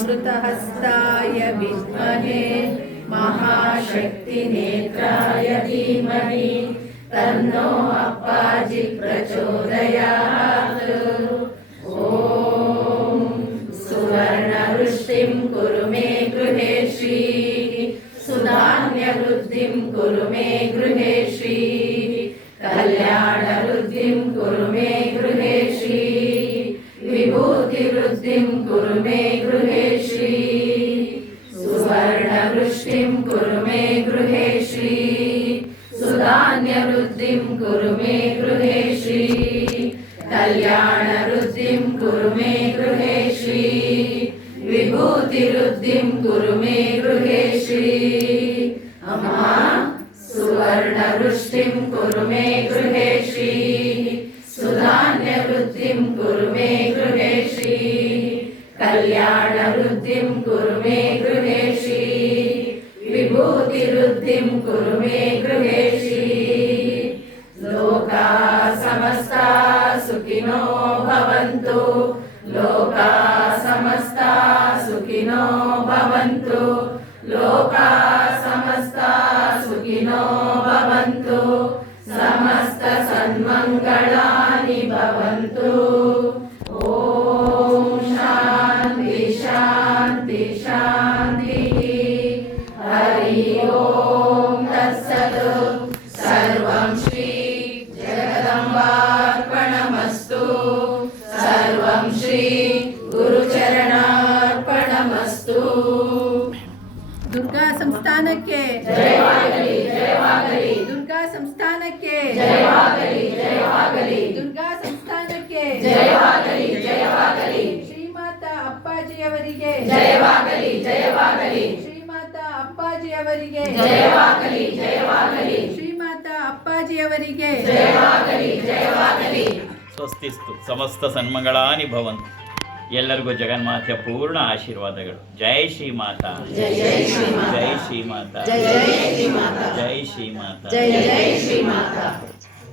अमृतहस्ताय विद्महे महाशक्तिनेत्राय धीमहि तन्नो अप्पाजि प्रचोदयात्। ॐ सुवर्णवृष्टिं कुरु मे गृहे श्रीः सुधान्यवृद्धिं कुरु मे गृहे श्रीः कल्याणवृद्धिं कुरु मे गृहे श्रीः विभूतिवृद्धिं कुरु मे गृहे श्रीः सुवर्णवृष्टिं कुरु मे गृहे श्रीः सुधान्यवृद्धिं कुरु मे गृहे श्रीः कल्याणवृद्धिं कुरु मे गृहे श्रीः विभूतिवृद्धिं कुरु मे गृहे श्रीः। अम्मा सुवर्णवृष्टिं कुरु मे गृहे श्रीः सुधान्यवृद्धिं कुरु मे गृहे श्रीः कल्याणवृद्धिं कुरु मे गृहे श्रीः विभूतिवृद्धिं कुरु मे गृहे श्रीः। लोकाः समस्ताः सुखिनो भवन्तु लोकाः समस्ताः सुखिनो भवन्तु लोकाः समस्ताः सुखिनो भवन्तु समस्त सन्मङ्गलानि भवन्तु। ॐ शान्ति शान्ति शान्तिः। हरि ओम तत्सत्। सर्वं श्री जगदम्बार्पणमस्तु। सर्वं श्री गुरुचरणार्पणमस्तु। ದುರ್ಗಾ ಸಂಸ್ಥಾನಕ್ಕೆ ಜಯವಾಗಲಿ ಜಯವಾಗಲಿ ದುರ್ಗಾ ಸಂಸ್ಥಾನಕ್ಕೆ ಜಯವಾಗಲಿ ಜಯವಾಗಲಿ ದುರ್ಗಾ ಸಂಸ್ಥಾನಕ್ಕೆ ಜಯವಾಗಲಿ ಜಯವಾಗಲಿ ಶ್ರೀಮಾತಾ ಅಪ್ಪಾಜಿಯವರಿಗೆ ಜಯವಾಗಲಿ ಜಯವಾಗಲಿ ಶ್ರೀಮಾತಾ ಅಪ್ಪಾಜಿಯವರಿಗೆ ಜಯವಾಗಲಿ ಜಯವಾಗಲಿ ಶ್ರೀಮಾತಾ ಅಪ್ಪಾಜಿಯವರಿಗೆ ಜಯವಾಗಲಿ ಜಯವಾಗಲಿ. ಸ್ವಸ್ತಿಸ್ತು ಸಮಸ್ತ ಸನ್ಮಂಗಳಾನಿ ಭವಂತು. ಎಲ್ಲರಿಗೂ ಜಗನ್ಮಾತೆಯ ಪೂರ್ಣ ಆಶೀರ್ವಾದಗಳು. ಜೈ ಶ್ರೀ ಮಾತಾ ಜೈ ಶ್ರೀ ಮಾತಾ ಜೈ ಶ್ರೀ ಮಾತಾ ಜೈ ಶ್ರೀ ಮಾತಾ.